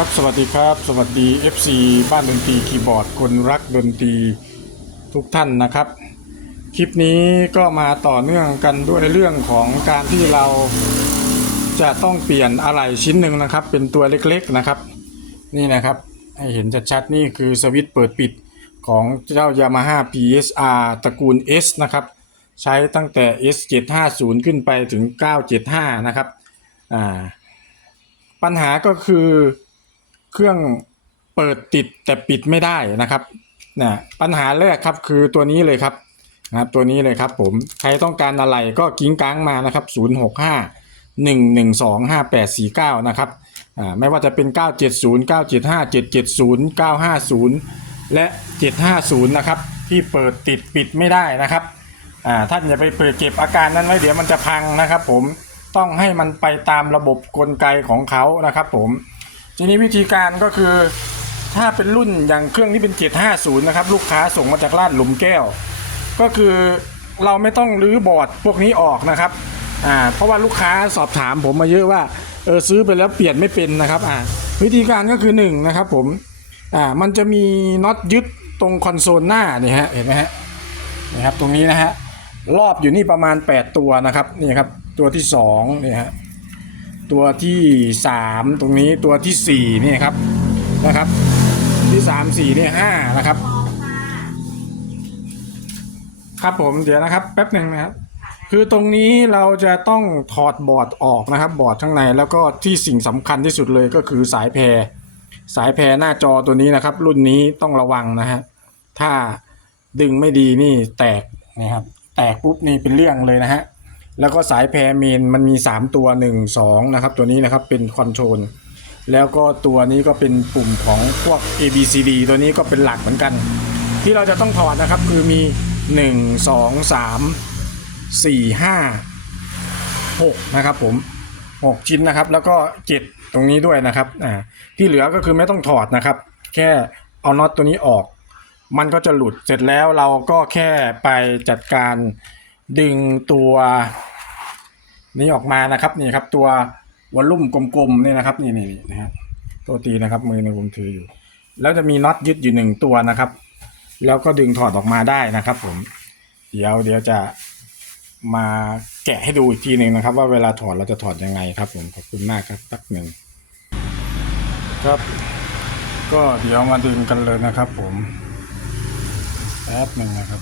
ครับสวัสดีครับ สวัสดี FC บ้านดนตรีคีย์บอร์ดคนรักดนตรีทุกท่านนะครับ คลิปนี้ก็มาต่อเนื่องกันด้วยเรื่องของการที่เราจะต้องเปลี่ยนอะไหล่ชิ้นหนึ่งนะครับ เป็นตัวเล็กๆนะครับ นี่นะครับให้เห็นชัดๆนี่คือสวิตช์เปิดปิดของเจ้า Yamaha PSR ตระกูล S นะครับ ใช้ตั้งแต่ S750 ขึ้นไปถึง 975 นะครับอ่าปัญหาก็คือ เครื่องเปิดติดแต่ปิดไม่ได้นะครับนะปัญหาแรกครับคือตัวนี้เลยครับนะครับตัวนี้เลยครับผมใครต้องการอะไรก็กิ้งก้างมานะครับ 065 112 5849 นะครับอ่าไม่ว่าจะเป็น 970 975 770 950 และ 750 นะครับ ที่เปิดติดปิดไม่ได้นะครับอ่าท่านอย่าไปเปิดเก็บอาการนั้นไว้เดี๋ยวมันจะพังนะครับผมต้องให้มันไปตามระบบกลไกของเขานะครับผม ทีนี้วิธีการก็คือ ถ้าเป็นรุ่นอย่างเครื่องที่เป็น 750 นะครับ ลูกค้าส่งมาจากลาดหลุมแก้ว ก็คือเราไม่ต้องรื้อบอร์ดพวกนี้ออกนะครับอ่าเพราะว่าลูกค้าสอบถามผมมาเยอะว่าเออซื้อไปแล้วเปลี่ยนไม่เป็นนะครับอ่าวิธีการก็คือ1นงนะครับผมอ่ามันจะมีน็อตยึดตรงคอนโซลหน้านี่ฮะเห็นไหมฮะนี่ครับตรงนี้นะฮะรอบอยู่นี่ประมาณ 8 ตัวนะครับนี่ครับตัวที่2นี่ฮะ ตัวที่สามตรงนี้ตัวที่สี่นี่ครับนะครับ ที่สามสี่นี่ห้านะครับ ครับผมเดี๋ยวนะครับแป๊บหนึ่งนะครับ คือตรงนี้เราจะต้องถอดบอร์ดออกนะครับ บอร์ดข้างในแล้วก็ที่สิ่งสำคัญที่สุดเลยก็คือสายแพร สายแพรหน้าจอตัวนี้นะครับ รุ่นนี้ต้องระวังนะฮะถ้าดึงไม่ดีนี่แตกนะครับ แตกปุ๊บนี่เป็นเรื่องเลยนะฮะ แล้วก็สายแพรเมนมันมี 3 ตัว 1 2 นะครับ ตัวนี้นะครับเป็นคอนโทรลแล้วก็ตัวนี้ก็เป็นปุ่มของพวก A B C D ตัวนี้ก็เป็นหลักเหมือนกัน ที่เราจะต้องถอดนะครับคือมี 1 2 3 4 5 6 นะครับผม 6 ชิ้นนะครับ แล้วก็7ตรงนี้ด้วยนะครับอ่าที่เหลือก็คือไม่ต้องถอดนะครับ แค่เอาน็อตตัวนี้ออก มันก็จะหลุดเสร็จแล้วเราก็แค่ไปจัดการดึงตัว นี้ออกมานะครับนี่ครับ ตัววอลลุ่มกลมๆนี่นะครับนี่นี่นี่นะฮะตัวตีนะครับ มือในผมถืออยู่ แล้วจะมีน็อตยึดอยู่หนึ่งตัวนะครับ แล้วก็ดึงถอดออกมาได้นะครับ ผม เดี๋ยวเดี๋ยวจะมาแกะให้ดูอีกทีหนึ่งนะครับ ว่าเวลาถอดเราจะถอดยังไงครับ ผมขอบคุณมากครับสักหนึ่งครับ ก็เดี๋ยวมาดึงกันเลยนะครับ ผมแป๊บหนึ่งนะครับ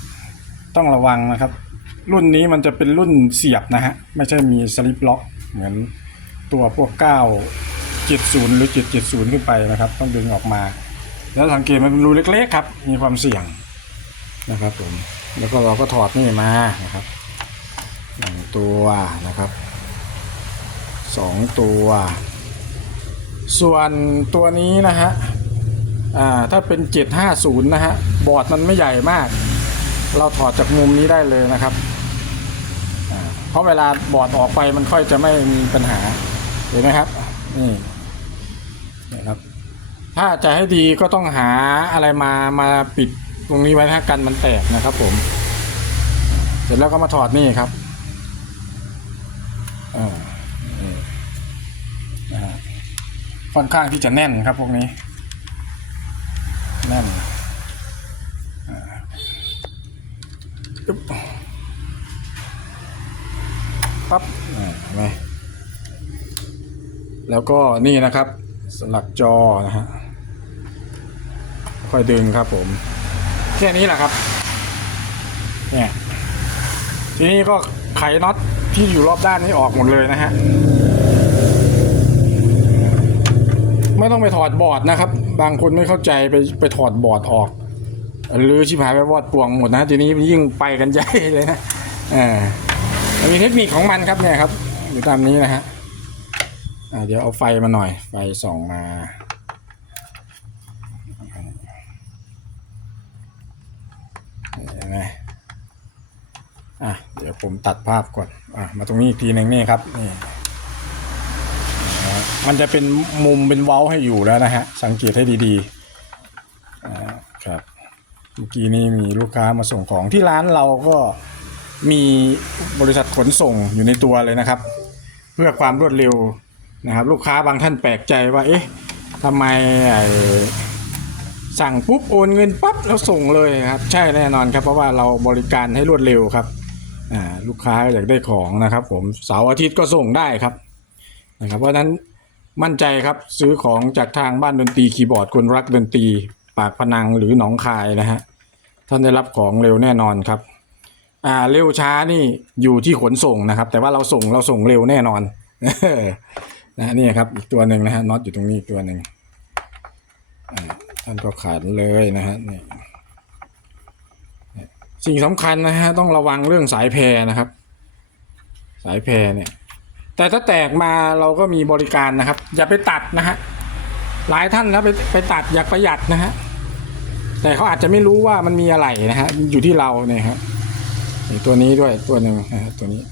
ต้องระวังนะครับ รุ่นนี้มันจะเป็นรุ่นเสียบนะฮะ ไม่ใช่มีสลิปล็อก เหมือนตัวพวก9 70หรือ770ขึ้นไปนะครับ ต้องดึงออกมา แล้วสังเกตมันเป็นรูเล็กๆครับ มีความเสี่ยงนะครับผมแล้วก็เราก็ถอดนี่มานะครับหนึ่งตัวนะครับสองตัว ส่วนตัวนี้นะฮะอ่าถ้าเป็น 750 นะฮะ บอร์ดมันไม่ใหญ่มาก เราถอดจากมุมนี้ได้เลยนะครับ เพราะเวลาบอดออกไปมันค่อยจะไม่มีปัญหาเห็นไหมครับนี่นี่ครับ ถ้าจะให้ดีก็ต้องหาอะไรมามาปิดตรงนี้ไว้นะกันมันแตกนะครับ ผม เสร็จแล้วก็มาถอดนี่ครับอ่านี่นะฮะค่อนข้างที่จะแน่นครับพวกนี้น ปึ๊บปั๊บอ่า เห็นไหมแล้วก็นี่นะครับสลักจอนะฮะค่อยดึงครับผม แค่นี้แหละครับเนี่ยทีนี้ก็ไขน็อตที่อยู่รอบด้านนี้ออกหมดเลยนะฮะไม่ต้องไปถอดบอร์ดนะครับ บางคนไม่เข้าใจไปไปถอดบอร์ดออก หรือชิบหายไปวอดปวงหมดนะทีนี้ยิ่งไปกันใหญ่เลยนะอ่ามีเทคนิคของมันครับเนี่ยครับ อยู่ตามนี้นะฮะเดี๋ยวเอาไฟมาหน่อย ไฟส่องมา เห็นไหมอะ เดี๋ยวผมตัดภาพก่อน อะ มาตรงนี้อีกทีหนึ่งนี่ครับ นี่ มันจะเป็นมุมเป็นเว้าให้อยู่แล้วนะฮะ สังเกตให้ดีๆอ่าครับ เมื่อกี้นี้มีลูกค้ามาส่งของที่ร้านเราก็มีบริษัทขนส่งอยู่ในตัวเลยนะครับ เพื่อความรวดเร็วนะครับ ลูกค้าบางท่านแปลกใจว่าเอ๊ะทำไมไอ้สั่งปุ๊บโอนเงินปั๊บแล้วส่งเลยครับ ใช่แน่นอนครับเพราะว่าเราบริการให้รวดเร็วครับอ่าลูกค้าอยากได้ของนะครับ ผมเสาร์อาทิตย์ก็ส่งได้ครับนะครับ เพราะฉะนั้นมั่นใจครับซื้อของจากทางบ้านดนตรีคีย์บอร์ดคนรักดนตรี ปากพนังหรือหนองคายนะฮะท่านได้รับของเร็วแน่นอนครับ อ่าเร็วช้านี่อยู่ที่ขนส่งนะครับ แต่ว่าเราส่งเราส่งเร็วแน่นอนนะนี่ครับอีกตัวหนึ่งนะฮะน็อตอยู่ตรงนี้อีกตัวหนึ่งท่านก็ขาดเลยนะฮะนี่สิ่งสำคัญนะฮะต้องระวังเรื่องสายแพรนะครับ สายแพรเนี่ย แต่ถ้าแตกมาเราก็มีบริการนะครับ อย่าไปตัดนะฮะหลายท่านแล้วไปไปตัดอยากประหยัดนะฮะแต่เขาอาจจะไม่รู้ว่ามันมีอะไรนะฮะอยู่ที่เราเนี่ยครับ นี่ตัวนี้ด้วยตัวหนึ่งนะตัวนี้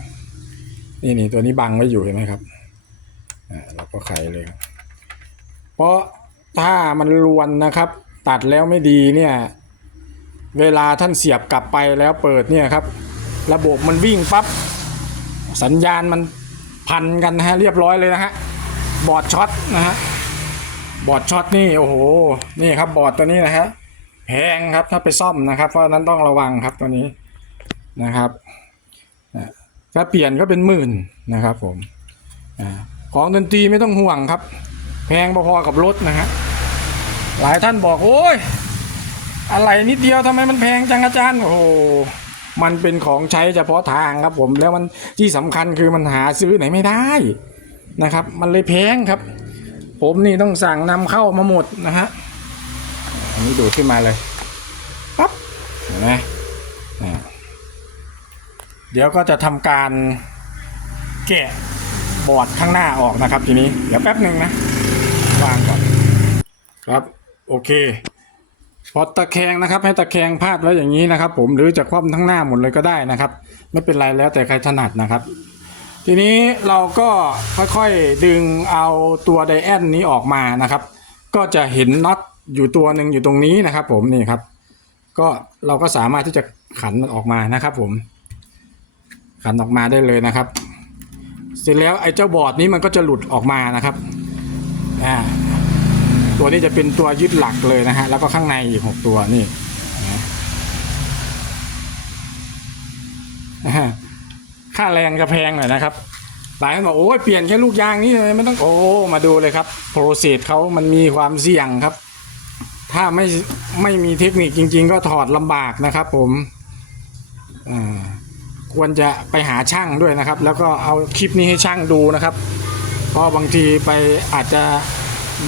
นี่นี่ตัวนี้บังไว้อยู่เห็นไหมครับอ่าเราก็ไขเลยครับเพราะถ้ามันรวนนะครับ ตัดแล้วไม่ดีเนี่ย เวลาท่านเสียบกลับไปแล้วเปิดเนี่ยครับ ระบบมันวิ่งปั๊บสัญญาณมันพันกันนะฮะเรียบร้อยเลยนะฮะบอดช็อตนะฮะบอดช็อตนี่โอ้โหนี่ครับบอดตัวนี้นะฮะแพงครับถ้าไปซ่อมนะครับ เพราะนั้นต้องระวังครับตัวนี้ นะครับถ้าเปลี่ยนก็เป็นหมื่นนะครับผมของดนตรีไม่ต้องห่วงครับ แพงพอๆกับรถนะฮะหลายท่านบอกโอ้ยอะไรนิดเดียวทำไมมันแพงจังอาจารย์โอ้โหมันเป็นของใช้เฉพาะทางครับผมแล้วมันที่สำคัญคือมันหาซื้อไหนไม่ได้นะครับ มันเลยแพงครับ ผมนี่ต้องสั่งนำเข้ามาหมดนะฮะอันนี้ดูดขึ้นมาเลยปั๊บเห็นไหมอ่ เดี๋ยวก็จะทำการแกะบอร์ดข้างหน้าออกนะครับทีนี้ เดี๋ยวแป๊บหนึ่งนะ วางก่อน ครับโอเคพอตะแคงนะครับให้ตะแคงพาดไว้อย่างนี้นะครับ ผมหรือจะคว่ำทั้งหน้าหมดเลยก็ได้นะครับ ไม่เป็นไรแล้วแต่ใครถนัดนะครับ ทีนี้เราก็ค่อยๆดึงเอาตัวไดแอนนี้ออกมานะครับ ก็จะเห็นน็อตอยู่ตัวหนึ่งอยู่ตรงนี้นะครับ ผมนี่ครับ ก็เราก็สามารถที่จะขันมันออกมานะครับ ผม ขันออกมาได้เลยนะครับ เสร็จแล้วไอ้เจ้าบอร์ดนี้มันก็จะหลุดออกมานะครับอ่าตัวนี้จะเป็นตัวยึดหลักเลยนะฮะแล้วก็ข้างในอีกหกตัวนี่อ่าค่าแรงจะแพงหน่อยนะครับหลายคนบอกโอ้ยเปลี่ยนแค่ลูกยางนี่เลยไม่ต้องโอ้มาดูเลยครับโปรเซสเขามันมีความเสี่ยงครับ ถ้าไม่ไม่มีเทคนิคจริง ๆ ก็ถอดลำบากนะครับ ผมอ่า ควรจะไปหาช่างด้วยนะครับ แล้วก็เอาคลิปนี้ให้ช่างดูนะครับ เพราะบางทีไปอาจจะ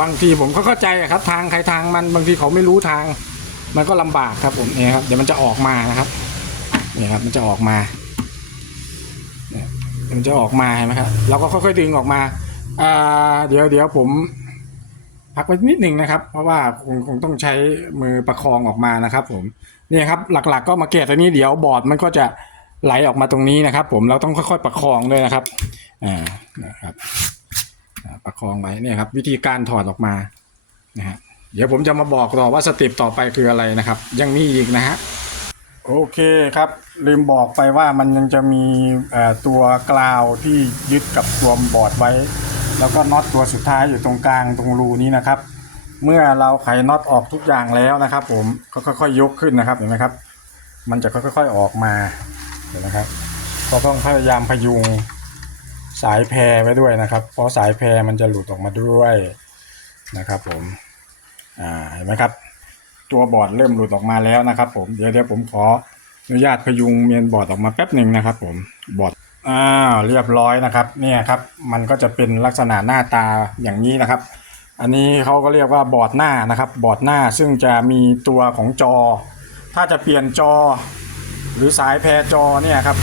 บางทีผมก็เข้าใจอะครับ ทางใครทางมันบางทีเขาไม่รู้ทาง มันก็ลำบากครับผมเนี่ยครับเดี๋ยวมันจะออกมานะครับเนี่ยครับมันจะออกมาเนี่ยมันจะออกมาเห็นไหมครับเราก็ค่อยๆดึงออกมาอ่าเดี๋ยวเดี๋ยวผมพักไว้นิดหนึ่งนะครับ เพราะว่าคงคงต้องใช้มือประคองออกมานะครับ ผมเนี่ยครับหลักๆก็มาเกตตัวนี้เดี๋ยวบอร์ดมันก็จะ ไหลออกมาตรงนี้นะครับ ผมเราต้องค่อยๆประคองด้วยนะครับอ่านะครับประคองไว้เนี่ยครับ วิธีการถอดออกมานะฮะเดี๋ยวผมจะมาบอกต่อว่าสเต็ปต่อไปคืออะไรนะครับ ยังมีอีกนะฮะโอเคครับ ลืมบอกไปว่ามันยังจะมีตัวกราวที่ยึดกับตัวบอร์ดไว้ แล้วก็น็อตตัวสุดท้ายอยู่ตรงกลางตรงรูนี้นะครับ เมื่อเราไขน็อตออกทุกอย่างแล้วนะครับ ผมก็ค่อยๆยกขึ้นนะครับเห็นไหมครับ มันจะค่อยๆออกมา เห็นไหมครับก็ต้องพยายามพยุงสายแพรไว้ด้วยนะครับ เพราะสายแพรมันจะหลุดออกมาด้วยนะครับ ผมอ่าเห็นไหมครับ ตัวบอร์ดเริ่มหลุดออกมาแล้วนะครับ ผมเดี๋ยวเดี๋ยวผมขออนุญาตพยุงเมนบอร์ดออกมาแป๊บหนึ่งนะครับ ผมบอร์ดอ้าวเรียบร้อยนะครับเนี่ยครับมันก็จะเป็นลักษณะหน้าตาอย่างนี้นะครับ อันนี้เขาก็เรียกว่าบอร์ดหน้านะครับ บอร์ดหน้าซึ่งจะมีตัวของจอ ถ้าจะเปลี่ยนจอ หรือสายแพรจอเนี่ยครับ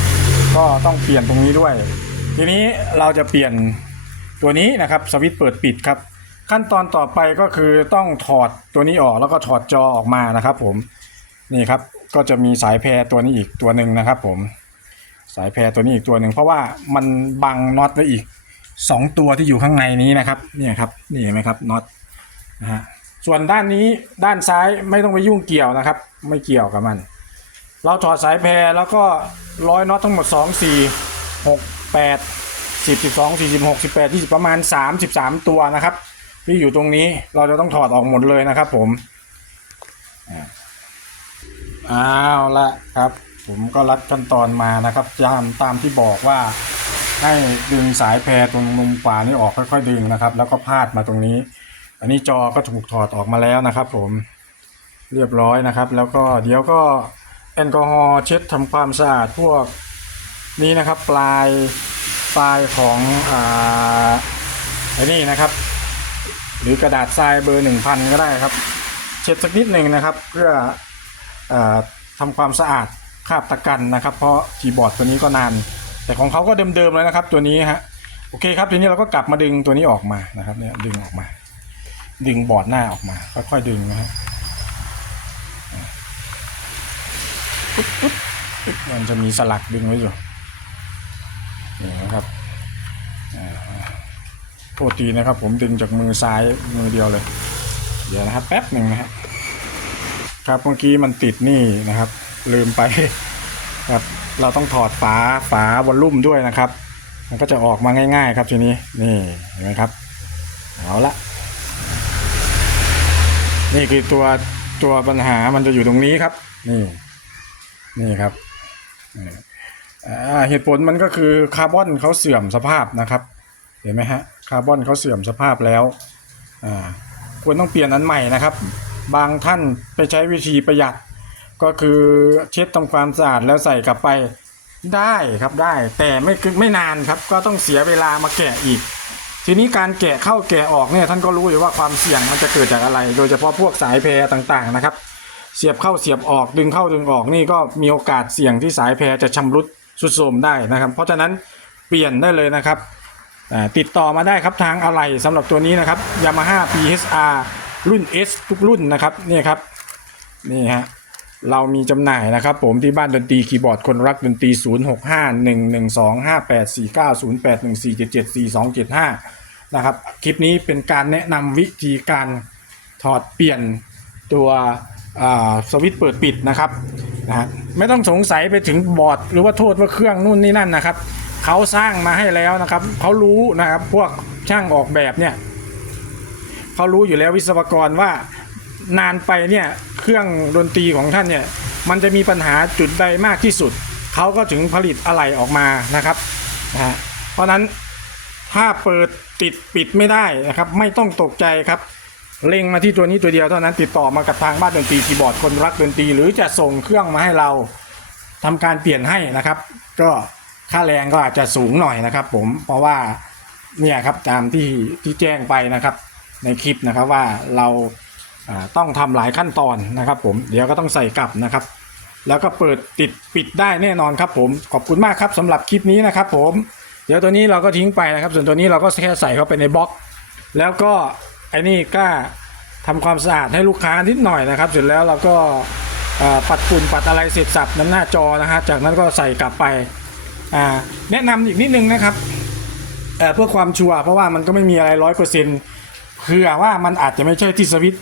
ก็ต้องเปลี่ยนตรงนี้ด้วย ทีนี้เราจะเปลี่ยนตัวนี้นะครับสวิตช์เปิดปิดครับ ขั้นตอนต่อไปก็คือต้องถอดตัวนี้ออกแล้วก็ถอดจอออกมานะครับ ผมนี่ครับก็จะมีสายแพรตัวนี้อีกตัวหนึ่งนะครับ ผมสายแพรตัวนี้อีกตัวหนึ่งเพราะว่ามันบังน็อตไว้อีกสองตัวที่อยู่ข้างในนี้นะครับนี่ครับนี่เห็นไหมครับน็อตนะฮะส่วนด้านนี้ด้านซ้ายไม่ต้องไปยุ่งเกี่ยวนะครับ ไม่เกี่ยวกับมัน เราถอดสายแพรแล้วก็ร้อยน็อตทั้งหมด 2 4 6 8 10 12 46 18 20 ประมาณ 33 ตัวนะครับ ที่อยู่ตรงนี้เราจะต้องถอดออกหมดเลยนะครับผมอ่าเอาละครับ ผมก็รัดขั้นตอนมานะครับตามตามที่บอกว่าให้ดึงสายแพรตรงมุมขวานี่ออกค่อยๆดึงนะครับ แล้วก็พาดมาตรงนี้ อันนี้จอก็ถูกถอดออกมาแล้วนะครับ ผมเรียบร้อยนะครับ แล้วก็เดี๋ยวก็ แอลกอฮอล์เช็ดทำความสะอาดพวกนี้นะครับปลายปลายของอ่าไอ้นี่นะครับ หรือกระดาษทรายเบอร์หนึ่งพันก็ได้ครับ เช็ดสักนิดหนึ่งนะครับ เพื่ออทำความสะอาดคาบตะกันนะครับ เพราะคีย์บอร์ดตัวนี้ก็นาน แต่ของเขาก็เดิมๆเลยนะครับ ตัวนี้ฮะโอเคครับทีนี้เราก็กลับมาดึงตัวนี้ออกมานะครับเนี่ยดึงออกมา ดึงบอร์ดหน้าออกมาค่อยๆดึงนะฮะ ปุ๊บปุ๊บปุ๊บมันจะมีสลักดึงไว้อยู่นี่นะครับโทษทีนะครับ ผมดึงจากมือซ้ายมือเดียวเลย เดี๋ยวนะครับ แป๊บหนึ่งนะฮะครับเมื่อกี้มันติดนี่นะครับ ลืมไปครับเราต้องถอดฝาฝาวอลลุ่มด้วยนะครับ มันก็จะออกมาง่าย ๆ ครับทีนี้นี่เห็นไหมครับเอาละนี่คือตัวตัวปัญหามันจะอยู่ตรงนี้ครับ นี่ นี่ครับเหตุผลมันก็คือคาร์บอนเขาเสื่อมสภาพนะครับ เห็นไหมฮะคาร์บอนเขาเสื่อมสภาพแล้วควรต้องเปลี่ยนอันใหม่นะครับ บางท่านไปใช้วิธีประหยัด ก็คือเช็ดทำความสะอาดแล้วใส่กลับไปได้ครับได้ แต่ไม่ไม่นานครับก็ต้องเสียเวลามาแกะอีก ทีนี้การแกะเข้าแกะออกเนี่ยท่านก็รู้อยู่ว่าความเสี่ยงมันจะเกิดจากอะไร โดยเฉพาะพวกสายแพรต่างๆนะครับ เสียบเข้าเสียบออกดึงเข้าดึงออกนี่ก็มีโอกาสเสี่ยงที่สายแพรจะชำรุดสุดโทรมได้นะครับ เพราะฉะนั้นเปลี่ยนได้เลยนะครับติดต่อมาได้ครับทางอะไหล่สำหรับตัวนี้นะครับ Yamaha PSR รุ่น S ทุกรุ่นนะครับนี่ครับนี่ฮะเรามีจำหน่ายนะครับ ผมที่บ้านดนตรีคีย์บอร์ดคนรักดนตรี 0 6 5 1 1 2 5 8 4 9 0 8 1 4 7 7 4 2 7 5 นะครับ คลิปนี้เป็นการแนะนำวิธีการถอดเปลี่ยนตัว สวิตเปิดปิดนะครับนะฮะไม่ต้องสงสัยไปถึงบอร์ดหรือว่าโทษว่าเครื่องนู่นนี่นั่นนะครับเขาสร้างมาให้แล้วนะครับเขารู้นะครับพวกช่างออกแบบเนี่ยเขารู้อยู่แล้ววิศวกรว่านานไปเนี่ยเครื่องดนตรีของท่านเนี่ยมันจะมีปัญหาจุดใดมากที่สุด เขาก็ถึงผลิตอะไหล่ออกมานะครับนะฮะเพราะนั้นถ้าเปิดติดปิดไม่ได้นะครับ ไม่ต้องตกใจครับ เล็งมาที่ตัวนี้ตัวเดียวเท่านั้นติดต่อมากับทางบ้านดนตรีคีย์บอร์ดคนรักดนตรีหรือจะส่งเครื่องมาให้เราทำการเปลี่ยนให้นะครับ ก็ค่าแรงก็อาจจะสูงหน่อยนะครับ ผมเพราะว่าเนี่ยครับตามที่ที่แจ้งไปนะครับ ในคลิปนะครับว่าเราอ่าต้องทำหลายขั้นตอนนะครับ ผมเดี๋ยวก็ต้องใส่กลับนะครับ แล้วก็เปิดติดปิดได้แน่นอนครับ ผมขอบคุณมากครับสำหรับคลิปนี้นะครับ ผมเดี๋ยวตัวนี้เราก็ทิ้งไปนะครับ ส่วนตัวนี้เราก็แค่ใส่เข้าไปในบล็อก แล้วก็ ไอ้นี่ก็ทำความสะอาดให้ลูกค้านิดหน่อยนะครับ เสร็จแล้วเราก็ปัดฝุ่นปัดอะไรเสร็จสับน้ำหน้าจอนะฮะจากนั้นก็ใส่กลับไปแนะนำอีกนิดนึงนะครับเพื่อความชัวร์เพราะว่ามันก็ไม่มีอะไรร้อยเปอร์เซ็นต์เผื่อว่ามันอาจจะไม่ใช่ที่สวิต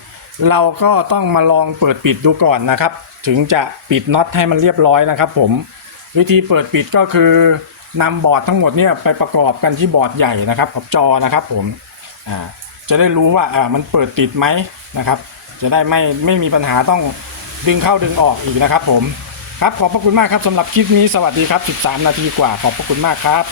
เราก็ต้องมาลองเปิดปิดดูก่อนนะครับ ถึงจะปิดน็อตให้มันเรียบร้อยนะครับ ผมวิธีเปิดปิดก็คือนำบอร์ดทั้งหมดเนี่ยไปประกอบกันที่บอร์ดใหญ่นะครับกับจอนะครับผมอ่า จะได้รู้ว่าอ่ามันเปิดติดไหมนะครับ จะได้ไม่ไม่มีปัญหาต้องดึงเข้าดึงออกอีกนะครับผมครับขอบพระคุณมากครับสำหรับคลิปนี้สวัสดีครับ 13 นาทีกว่าขอบพระคุณมากครับ